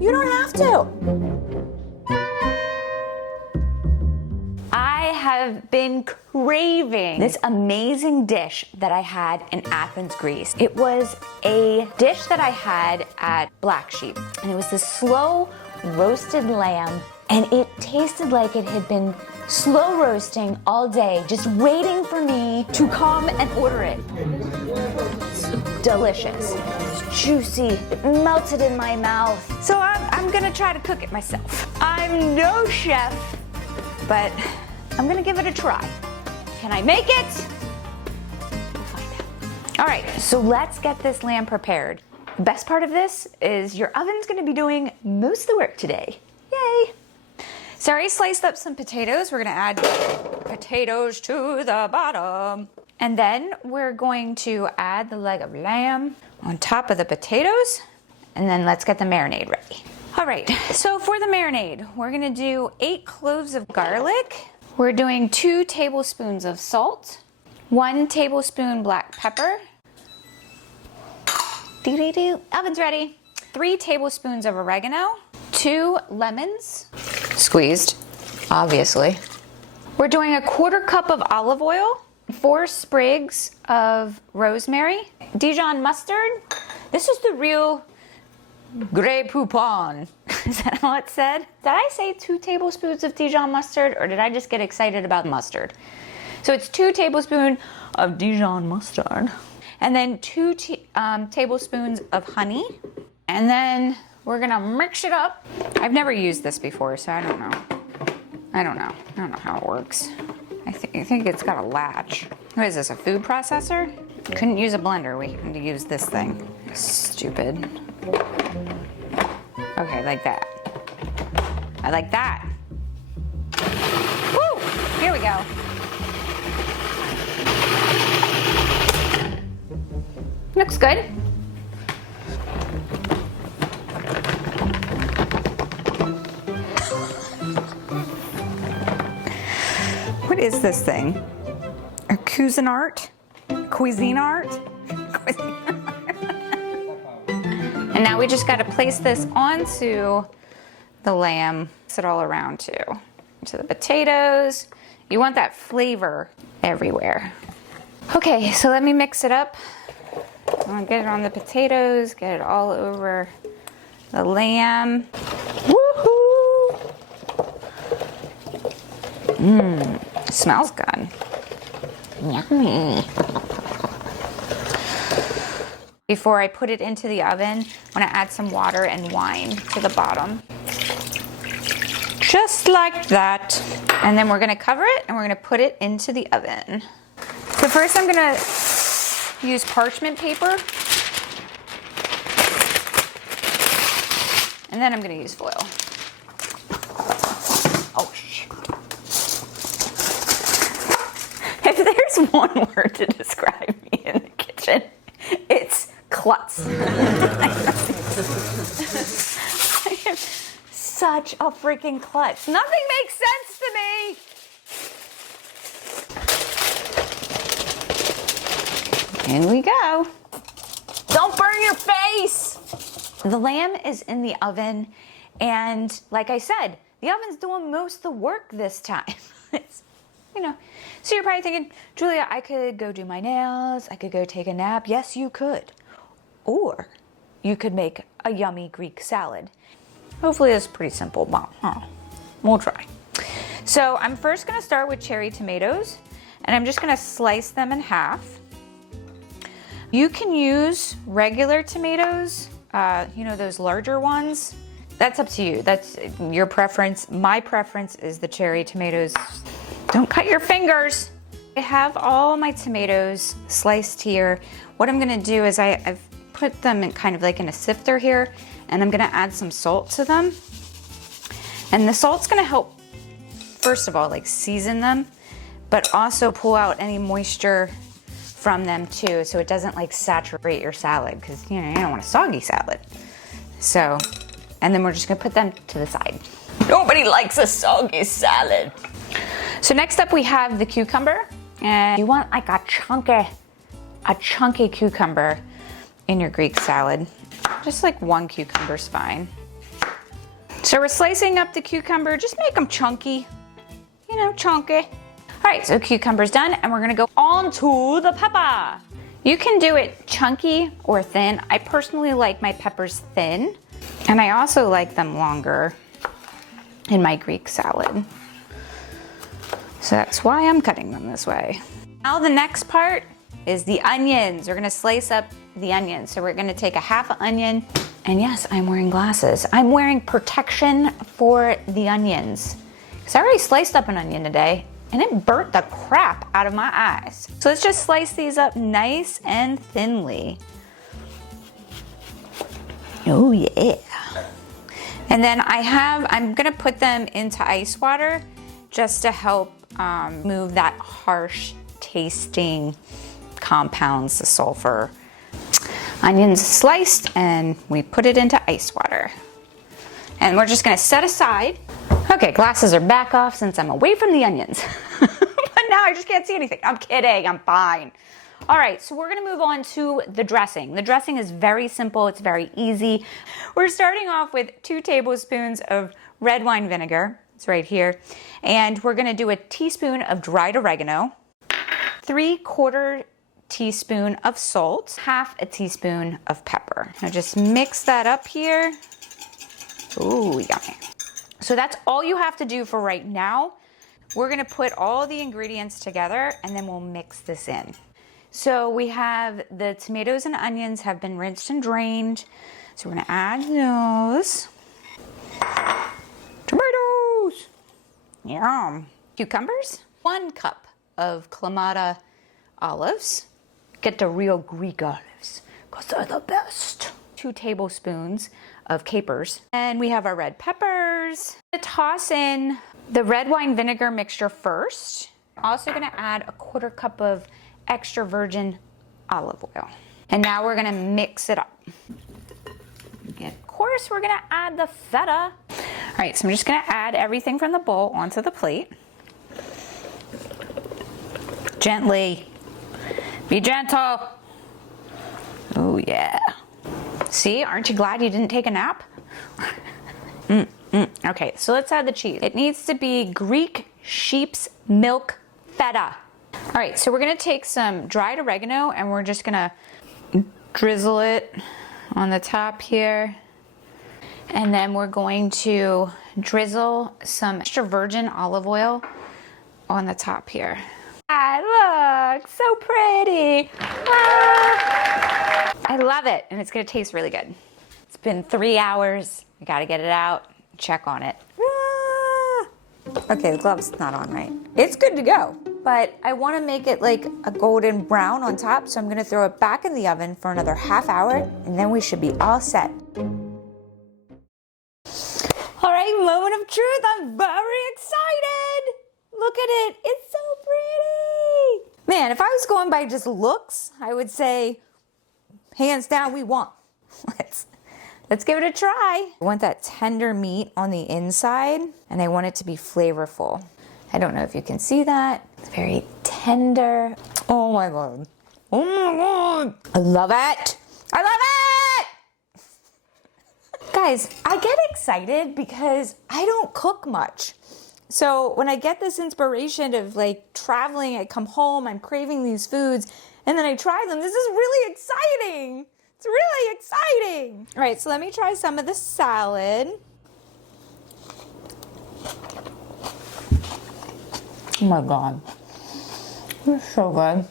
You don't have to. I have been craving this amazing dish that I had in Athens, Greece. It was a dish that I had at Black Sheep, and it was this slow roasted lamb, and it tasted like it had been slow roasting all day, just waiting for me to come and order it. Delicious. It's juicy. It melted in my mouth. So I'm gonna try to cook it myself. I'm no chef, but I'm gonna give it a try. Can I make it? We'll find out. All right, so let's get this lamb prepared. The best part of this is your oven's gonna be doing most of the work today. Yay! So I already sliced up some potatoes. We're gonna add potatoes to the bottom. And then we're going to add the leg of lamb on top of the potatoes. And then let's get the marinade ready. All right, so for the marinade, we're gonna do 8 cloves of garlic. We're doing 2 tablespoons of salt, 1 tablespoon black pepper. Oven's ready. 3 tablespoons of oregano, 2 lemons, squeezed, obviously. We're doing a 1/4 cup of olive oil, 4 sprigs of rosemary, Dijon mustard. This is the real Grey Poupon. Is that how it said? Did I say 2 tablespoons of Dijon mustard, or did I just get excited about mustard? So it's 2 tablespoons of Dijon mustard. And then 2 tablespoons of honey. And then we're gonna mix it up. I've never used this before, so I don't know. I don't know how it works. I think it's got a latch. What is this, a food processor? Couldn't use a blender, we had to use this thing. Stupid. Okay, like that. I like that. Woo! Here we go. Looks good. What is this thing? A Cuisinart? Cuisinart? And now we just got to place this onto the lamb. Mix it all around too. To the potatoes. You want that flavor everywhere. Okay, so let me mix it up. I'm gonna get it on the potatoes, get it all over the lamb. Woohoo! Smells good. Yummy. Before I put it into the oven, I'm gonna add some water and wine to the bottom. Just like that. And then we're gonna cover it and we're gonna put it into the oven. So first I'm gonna use parchment paper. And then I'm gonna use foil. Oh, shit. If there's one word to describe me in the kitchen, it's klutz. I am such a freaking klutz. Nothing makes sense to me. In we go. Don't burn your face. The lamb is in the oven, and like I said, the oven's doing most of the work this time. It's, you know, so you're probably thinking, Julia, I could go do my nails, I could go take a nap. Yes, you could. Or you could make a yummy Greek salad. Hopefully it's pretty simple, but we'll try. So I'm first gonna start with cherry tomatoes, and I'm just gonna slice them in half. You can use regular tomatoes, you know, those larger ones. That's up to you. That's your preference. My preference is the cherry tomatoes. Don't cut your fingers. I have all my tomatoes sliced here. What I'm gonna do is I've put them in kind of like in a sifter here, and I'm gonna add some salt to them. And the salt's gonna help, first of all, like season them, but also pull out any moisture from them too, so it doesn't like saturate your salad, because you know you don't want a soggy salad. So, and then we're just gonna put them to the side. Nobody likes a soggy salad. So next up we have the cucumber, and you want like a chunky cucumber in your Greek salad. Just like 1 cucumber's fine. So we're slicing up the cucumber. Just make them chunky, you know, chunky. All right, so cucumber's done, and we're gonna go on to the pepper. You can do it chunky or thin. I personally like my peppers thin, and I also like them longer in my Greek salad. So that's why I'm cutting them this way. Now the next part is the onions. We're gonna slice up the onions. So we're gonna take a half an onion, and yes, I'm wearing glasses. I'm wearing protection for the onions. Because I already sliced up an onion today, and it burnt the crap out of my eyes. So let's just slice these up nice and thinly. Oh yeah. And then I'm gonna put them into ice water just to help move that harsh tasting compounds, the sulfur. Onions sliced, and we put it into ice water. And we're just gonna set aside. Okay, glasses are back off since I'm away from the onions. But now I just can't see anything. I'm kidding, I'm fine. All right, so we're gonna move on to the dressing. The dressing is very simple, it's very easy. We're starting off with 2 tablespoons of red wine vinegar. It's right here. And we're gonna do a teaspoon of dried oregano, 3/4 teaspoon of salt, 1/2 a teaspoon of pepper. Now just mix that up here. Ooh, yummy. So that's all you have to do for right now. We're gonna put all the ingredients together, and then we'll mix this in. So we have the tomatoes and onions have been rinsed and drained. So we're gonna add those. Tomatoes! Yum. Cucumbers. 1 cup of Kalamata olives. Get the real Greek olives, because they're the best. 2 tablespoons of capers. And we have our red peppers. I'm gonna toss in the red wine vinegar mixture first. Also gonna add a 1/4 cup of extra virgin olive oil. And now we're gonna mix it up. And of course, we're gonna add the feta. All right, so I'm just gonna add everything from the bowl onto the plate. Gently. Be gentle. Oh yeah. See, aren't you glad you didn't take a nap? Okay, so let's add the cheese. It needs to be Greek sheep's milk feta. All right, so we're gonna take some dried oregano, and we're just gonna drizzle it on the top here. And then we're going to drizzle some extra virgin olive oil on the top here. Ah, look, so pretty. Ah. I love it, and it's gonna taste really good. It's been 3 hours. I gotta get it out, check on it. Ah. Okay, the glove's not on right. It's good to go, but I wanna make it like a golden brown on top, so I'm gonna throw it back in the oven for another ½ hour, and then we should be all set. All right, moment of truth. I'm very excited. Look at it. It's so pretty. Man, if I was going by just looks, I would say, hands down, we won. Let's give it a try. I want that tender meat on the inside, and I want it to be flavorful. I don't know if you can see that. It's very tender. Oh my God. Oh my God. I love it. I love it. Guys, I get excited because I don't cook much. So when I get this inspiration of like traveling, I come home, I'm craving these foods, and then I try them. This is really exciting. It's really exciting. All right, so let me try some of the salad. Oh my God. It's so good.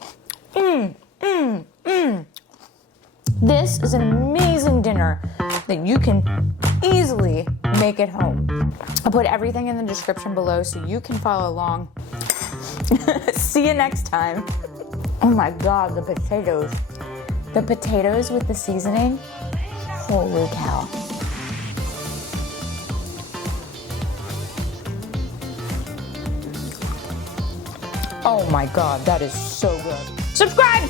This is an amazing dinner that you can easily make at home. I'll put everything in the description below so you can follow along. See you next time. Oh my God, the potatoes. The potatoes with the seasoning. Holy cow. Oh my God, that is so good. Subscribe!